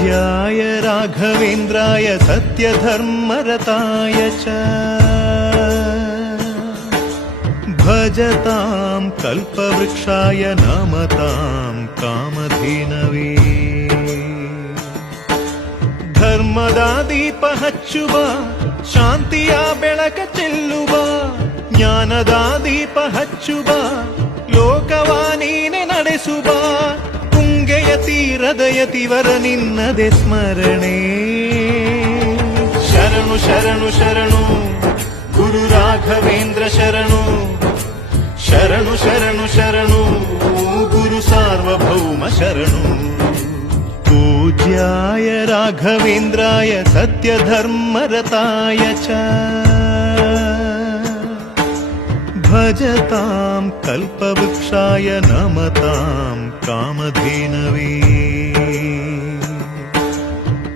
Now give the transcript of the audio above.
पूज्याय राघवेन्द्राय सत्यधर्मरताय च भजतां कल्पवृक्षाय नमतां कामधेनवे ಧರ್ಮದ ದೀಪ ಹಚ್ಚುವ ಶಾಂತಿಯ ಬೆಳಕ ಚೆಲ್ಲುವ ಜ್ಞಾನದ ದೀಪ ಹಚ್ಚುವ ಲೋಕವ ನೀನೆ ನಡೆಸುವ ತುಂಗೆಯ ತೀರದ ಯತಿವರ ನಿನ್ನದೆ ಸ್ಮರಣೆ ಶರಣು ಶರಣು ಶರಣು ಗುರು ರಾಘವೇಂದ್ರ ಶರಣು ಶರಣು ಶರಣು ಶರಣು ಗುರು ಸಾರ್ವಭೌಮ ಶರಣು पूज्याय राघवेन्द्राय सत्यधर्मरताय च भजतां कल्पवृक्षाय नमतां कामधेनवे